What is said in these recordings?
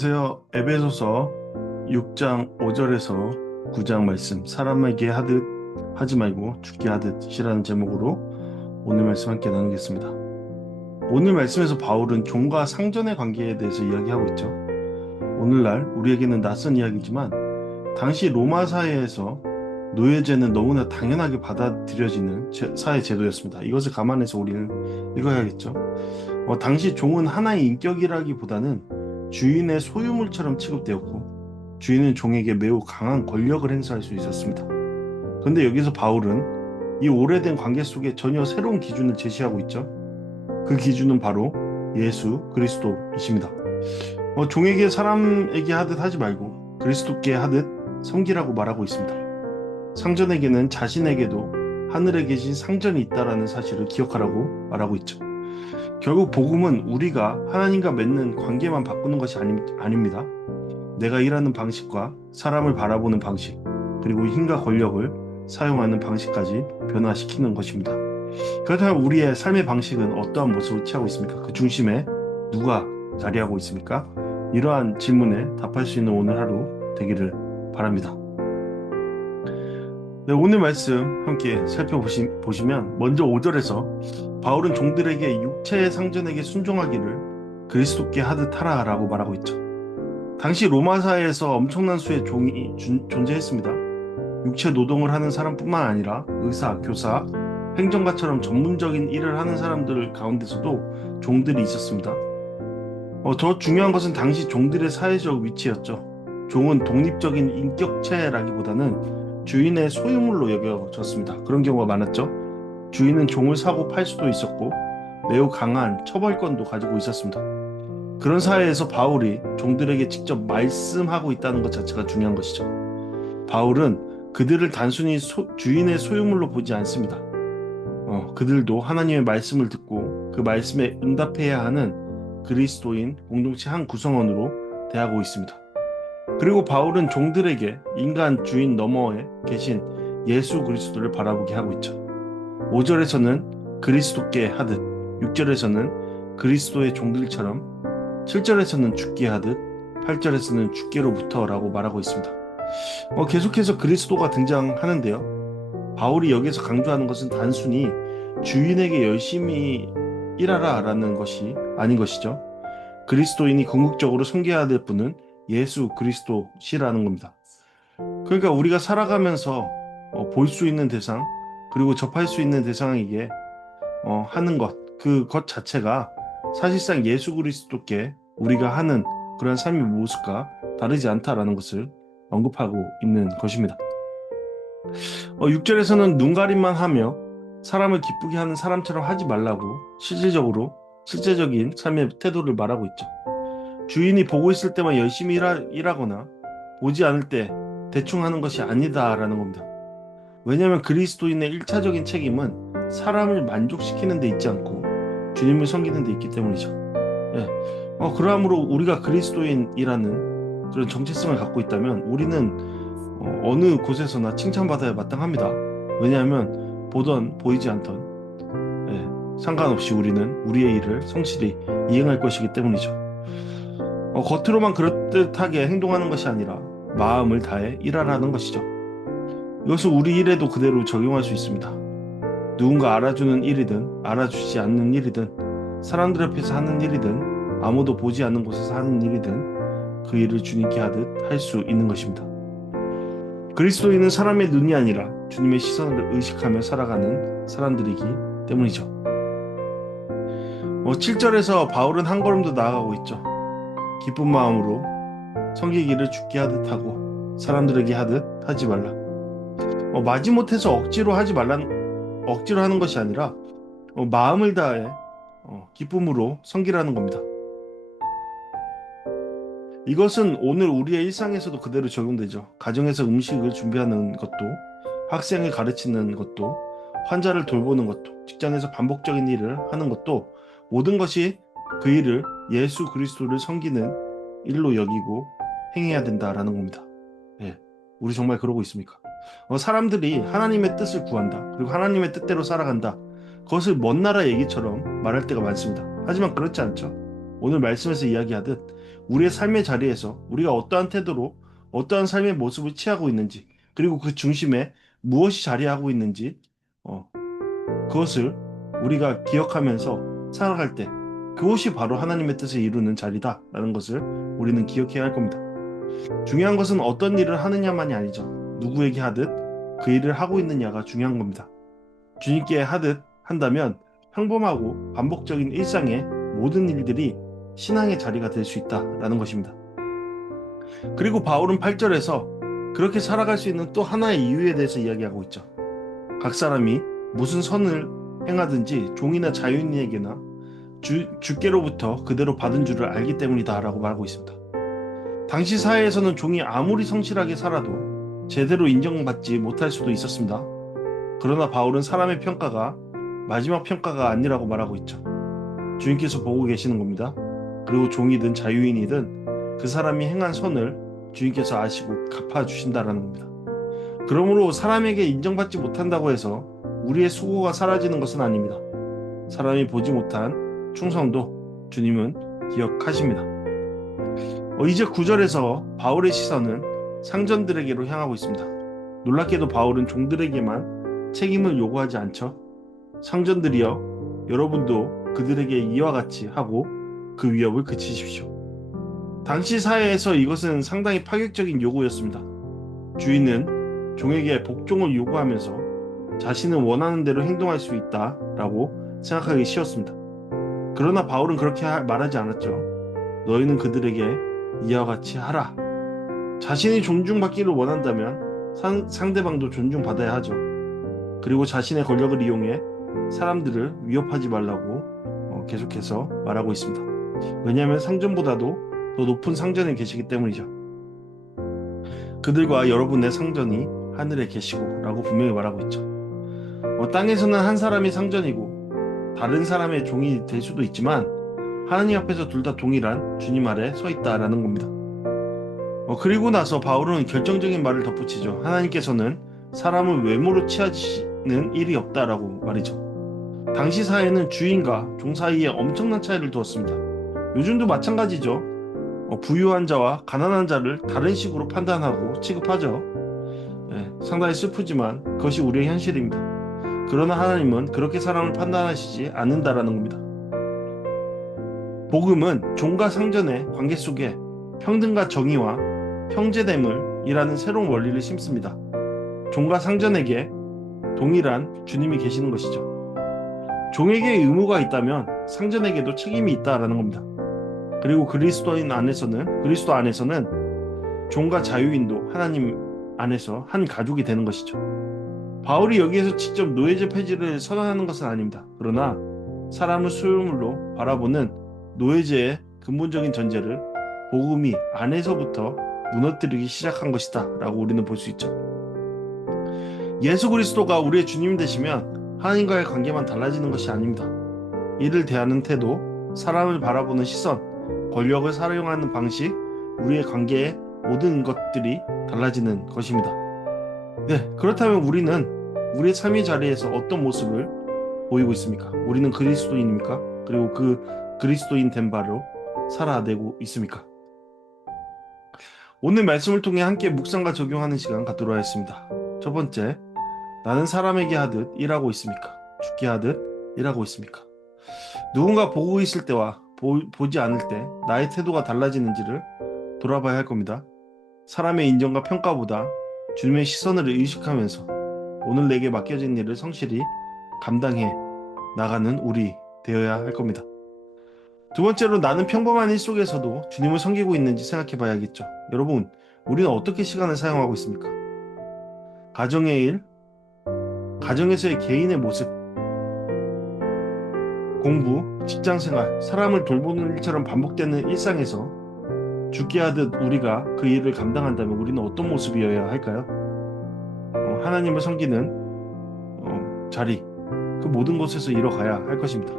안녕하세요. 에베소서 6장 5절에서 9장 말씀, 사람에게 하듯 하지 말고 죽게 하듯이라는 제목으로 오늘 말씀 함께 나누겠습니다. 오늘 말씀에서 바울은 종과 상전의 관계에 대해서 이야기하고 있죠. 오늘날 우리에게는 낯선 이야기지만 당시 로마 사회에서 노예제는 너무나 당연하게 받아들여지는 사회 제도였습니다. 이것을 감안해서 우리는 읽어야겠죠. 당시 종은 하나의 인격이라기보다는 주인의 소유물처럼 취급되었고, 주인은 종에게 매우 강한 권력을 행사할 수 있었습니다. 그런데 여기서 바울은 이 오래된 관계 속에 전혀 새로운 기준을 제시하고 있죠. 그 기준은 바로 예수 그리스도이십니다. 종에게 사람에게 하듯 하지 말고 그리스도께 하듯 섬기라고 말하고 있습니다. 상전에게는 자신에게도 하늘에 계신 상전이 있다라는 사실을 기억하라고 말하고 있죠. 결국 복음은 우리가 하나님과 맺는 관계만 바꾸는 것이 아닙니다. 내가 일하는 방식과 사람을 바라보는 방식, 그리고 힘과 권력을 사용하는 방식까지 변화시키는 것입니다. 그렇다면 우리의 삶의 방식은 어떠한 모습을 취하고 있습니까? 그 중심에 누가 자리하고 있습니까? 이러한 질문에 답할 수 있는 오늘 하루 되기를 바랍니다. 네, 오늘 말씀 함께 살펴보시면 먼저 5절에서 바울은 종들에게 육체의 상전에게 순종하기를 그리스도께 하듯 하라라고 말하고 있죠. 당시 로마 사회에서 엄청난 수의 종이 존재했습니다. 육체 노동을 하는 사람뿐만 아니라 의사, 교사, 행정가처럼 전문적인 일을 하는 사람들 가운데서도 종들이 있었습니다. 더 중요한 것은 당시 종들의 사회적 위치였죠. 종은 독립적인 인격체라기보다는 주인의 소유물로 여겨졌습니다. 그런 경우가 많았죠. 주인은 종을 사고 팔 수도 있었고 매우 강한 처벌권도 가지고 있었습니다. 그런 사회에서 바울이 종들에게 직접 말씀하고 있다는 것 자체가 중요한 것이죠. 바울은 그들을 단순히 주인의 소유물로 보지 않습니다. 그들도 하나님의 말씀을 듣고 그 말씀에 응답해야 하는 그리스도인 공동체 한 구성원으로 대하고 있습니다. 그리고 바울은 종들에게 인간 주인 너머에 계신 예수 그리스도를 바라보게 하고 있죠. 5절에서는 그리스도께 하듯, 6절에서는 그리스도의 종들처럼, 7절에서는 죽게 하듯, 8절에서는 죽게로부터라고 말하고 있습니다. 계속해서 그리스도가 등장하는데요. 바울이 여기서 강조하는 것은 단순히 주인에게 열심히 일하라라는 것이 아닌 것이죠. 그리스도인이 궁극적으로 섬겨야 될 분은 예수 그리스도시라는 겁니다. 그러니까 우리가 살아가면서 볼 수 있는 대상, 그리고 접할 수 있는 대상에게 하는 것, 그것 자체가 사실상 예수 그리스도께 우리가 하는 그런 삶의 모습과 다르지 않다라는 것을 언급하고 있는 것입니다. 6절에서는 눈가림만 하며 사람을 기쁘게 하는 사람처럼 하지 말라고 실제적인 삶의 태도를 말하고 있죠. 주인이 보고 있을 때만 열심히 일하거나 보지 않을 때 대충 하는 것이 아니다라는 겁니다. 왜냐하면 그리스도인의 1차적인 책임은 사람을 만족시키는 데 있지 않고 주님을 섬기는 데 있기 때문이죠. 예. 그러므로 우리가 그리스도인이라는 그런 정체성을 갖고 있다면 우리는 어느 곳에서나 칭찬받아야 마땅합니다. 왜냐하면 보던 보이지 않던 상관없이 우리는 우리의 일을 성실히 이행할 것이기 때문이죠. 겉으로만 그럴듯하게 행동하는 것이 아니라 마음을 다해 일하라는 것이죠. 이것을 우리 일에도 그대로 적용할 수 있습니다. 누군가 알아주는 일이든 알아주지 않는 일이든 사람들 앞에서 하는 일이든 아무도 보지 않는 곳에서 하는 일이든 그 일을 주님께 하듯 할 수 있는 것입니다. 그리스도인은 사람의 눈이 아니라 주님의 시선을 의식하며 살아가는 사람들이기 때문이죠. 7절에서 바울은 한 걸음 더 나아가고 있죠. 기쁜 마음으로 섬기기를 죽게 하듯 하고 사람들에게 하듯 하지 말라. 마지못해서 억지로 하는 것이 아니라 마음을 다해 기쁨으로 섬기라는 겁니다. 이것은 오늘 우리의 일상에서도 그대로 적용되죠. 가정에서 음식을 준비하는 것도, 학생을 가르치는 것도, 환자를 돌보는 것도, 직장에서 반복적인 일을 하는 것도 모든 것이 그 일을 예수 그리스도를 섬기는 일로 여기고 행해야 된다라는 겁니다. 우리 정말 그러고 있습니까? 사람들이 하나님의 뜻을 구한다, 그리고 하나님의 뜻대로 살아간다, 그것을 먼 나라 얘기처럼 말할 때가 많습니다. 하지만 그렇지 않죠. 오늘 말씀에서 이야기하듯 우리의 삶의 자리에서 우리가 어떠한 태도로 어떠한 삶의 모습을 취하고 있는지, 그리고 그 중심에 무엇이 자리하고 있는지, 어, 그것을 우리가 기억하면서 살아갈 때 그것이 바로 하나님의 뜻을 이루는 자리다라는 것을 우리는 기억해야 할 겁니다. 중요한 것은 어떤 일을 하느냐만이 아니죠. 누구에게 하듯 그 일을 하고 있느냐가 중요한 겁니다. 주님께 하듯 한다면 평범하고 반복적인 일상의 모든 일들이 신앙의 자리가 될 수 있다라는 것입니다. 그리고 바울은 8절에서 그렇게 살아갈 수 있는 또 하나의 이유에 대해서 이야기하고 있죠. 각 사람이 무슨 선을 행하든지 종이나 자유인에게나 주께로부터 그대로 받은 줄을 알기 때문이다라고 말하고 있습니다. 당시 사회에서는 종이 아무리 성실하게 살아도 제대로 인정받지 못할 수도 있었습니다. 그러나 바울은 사람의 평가가 마지막 평가가 아니라고 말하고 있죠. 주님께서 보고 계시는 겁니다. 그리고 종이든 자유인이든 그 사람이 행한 선을 주님께서 아시고 갚아주신다라는 겁니다. 그러므로 사람에게 인정받지 못한다고 해서 우리의 수고가 사라지는 것은 아닙니다. 사람이 보지 못한 충성도 주님은 기억하십니다. 이제 9절에서 바울의 시선은 상전들에게로 향하고 있습니다. 놀랍게도 바울은 종들에게만 책임을 요구하지 않죠. 상전들이여, 여러분도 그들에게 이와 같이 하고 그 위협을 그치십시오. 당시 사회에서 이것은 상당히 파격적인 요구였습니다. 주인은 종에게 복종을 요구하면서 자신은 원하는 대로 행동할 수 있다라고 생각하기 쉬웠습니다. 그러나 바울은 그렇게 말하지 않았죠. 너희는 그들에게 이와 같이 하라. 자신이 존중받기를 원한다면 상대방도 존중받아야 하죠. 그리고 자신의 권력을 이용해 사람들을 위협하지 말라고 계속해서 말하고 있습니다. 왜냐하면 상전보다도 더 높은 상전에 계시기 때문이죠. 그들과 여러분의 상전이 하늘에 계시고 라고 분명히 말하고 있죠. 땅에서는 한 사람이 상전이고 다른 사람의 종이 될 수도 있지만 하나님 앞에서 둘 다 동일한 주님 아래 서 있다라는 겁니다. 그리고 나서 바울은 결정적인 말을 덧붙이죠. 하나님께서는 사람을 외모로 취하시는 일이 없다라고 말이죠. 당시 사회는 주인과 종 사이에 엄청난 차이를 두었습니다. 요즘도 마찬가지죠. 부유한 자와 가난한 자를 다른 식으로 판단하고 취급하죠. 상당히 슬프지만 그것이 우리의 현실입니다. 그러나 하나님은 그렇게 사람을 판단하시지 않는다라는 겁니다. 복음은 종과 상전의 관계 속에 평등과 정의와 형제됨을이라는 새로운 원리를 심습니다. 종과 상전에게 동일한 주님이 계시는 것이죠. 종에게 의무가 있다면 상전에게도 책임이 있다라는 겁니다. 그리고 그리스도 안에서는 종과 자유인도 하나님 안에서 한 가족이 되는 것이죠. 바울이 여기에서 직접 노예제 폐지를 선언하는 것은 아닙니다. 그러나 사람을 소유물로 바라보는 노예제의 근본적인 전제를 복음이 안에서부터 무너뜨리기 시작한 것이다 라고 우리는 볼 수 있죠. 예수 그리스도가 우리의 주님 되시면 하나님과의 관계만 달라지는 것이 아닙니다. 이를 대하는 태도, 사람을 바라보는 시선, 권력을 사용하는 방식, 우리의 관계의 모든 것들이 달라지는 것입니다. 그렇다면 우리는 우리의 삶의 자리에서 어떤 모습을 보이고 있습니까? 우리는 그리스도인입니까? 그리고 그 그리스도인 된 바로 살아내고 있습니까? 오늘 말씀을 통해 함께 묵상과 적용하는 시간 갖도록 하겠습니다. 첫 번째, 나는 사람에게 하듯 일하고 있습니까? 죽게 하듯 일하고 있습니까? 누군가 보고 있을 때와 보지 않을 때 나의 태도가 달라지는지를 돌아봐야 할 겁니다. 사람의 인정과 평가보다 주님의 시선을 의식하면서 오늘 내게 맡겨진 일을 성실히 감당해 나가는 우리 되어야 할 겁니다. 두 번째로 나는 평범한 일 속에서도 주님을 섬기고 있는지 생각해 봐야겠죠. 여러분, 우리는 어떻게 시간을 사용하고 있습니까? 가정의 일, 가정에서의 개인의 모습, 공부, 직장생활, 사람을 돌보는 일처럼 반복되는 일상에서 죽게 하듯 우리가 그 일을 감당한다면 우리는 어떤 모습이어야 할까요? 하나님을 섬기는 자리, 그 모든 곳에서 이뤄가야 할 것입니다.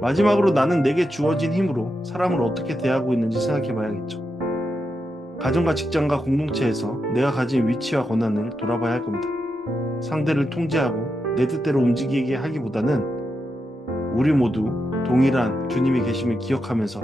마지막으로 나는 내게 주어진 힘으로 사람을 어떻게 대하고 있는지 생각해 봐야겠죠. 가정과 직장과 공동체에서 내가 가진 위치와 권한을 돌아봐야 할 겁니다. 상대를 통제하고 내 뜻대로 움직이게 하기보다는 우리 모두 동일한 주님이 계심을 기억하면서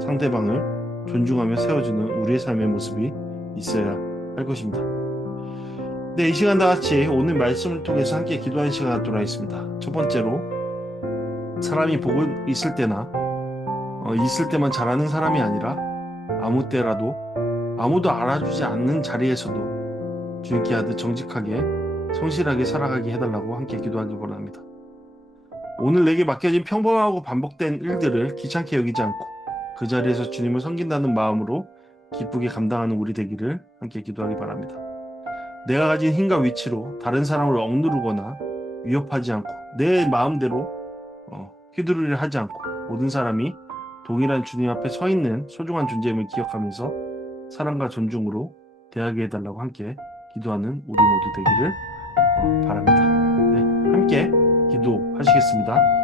상대방을 존중하며 세워주는 우리의 삶의 모습이 있어야 할 것입니다. 네, 이 시간 다 같이 오늘 말씀을 통해서 함께 기도하는 시간을 갖도록 하겠습니다. 첫 번째로, 사람이 보고 있을 때나 있을 때만 잘하는 사람이 아니라 아무 때라도 아무도 알아주지 않는 자리에서도 주님께 하듯 정직하게 성실하게 살아가게 해달라고 함께 기도하기 원합니다. 오늘 내게 맡겨진 평범하고 반복된 일들을 귀찮게 여기지 않고 그 자리에서 주님을 섬긴다는 마음으로 기쁘게 감당하는 우리 되기를 함께 기도하기 바랍니다. 내가 가진 힘과 위치로 다른 사람을 억누르거나 위협하지 않고 내 마음대로 휘두르려 하지 않고 모든 사람이 동일한 주님 앞에 서 있는 소중한 존재임을 기억하면서 사랑과 존중으로 대하게 해달라고 함께 기도하는 우리 모두 되기를 바랍니다. 네, 함께 기도하시겠습니다.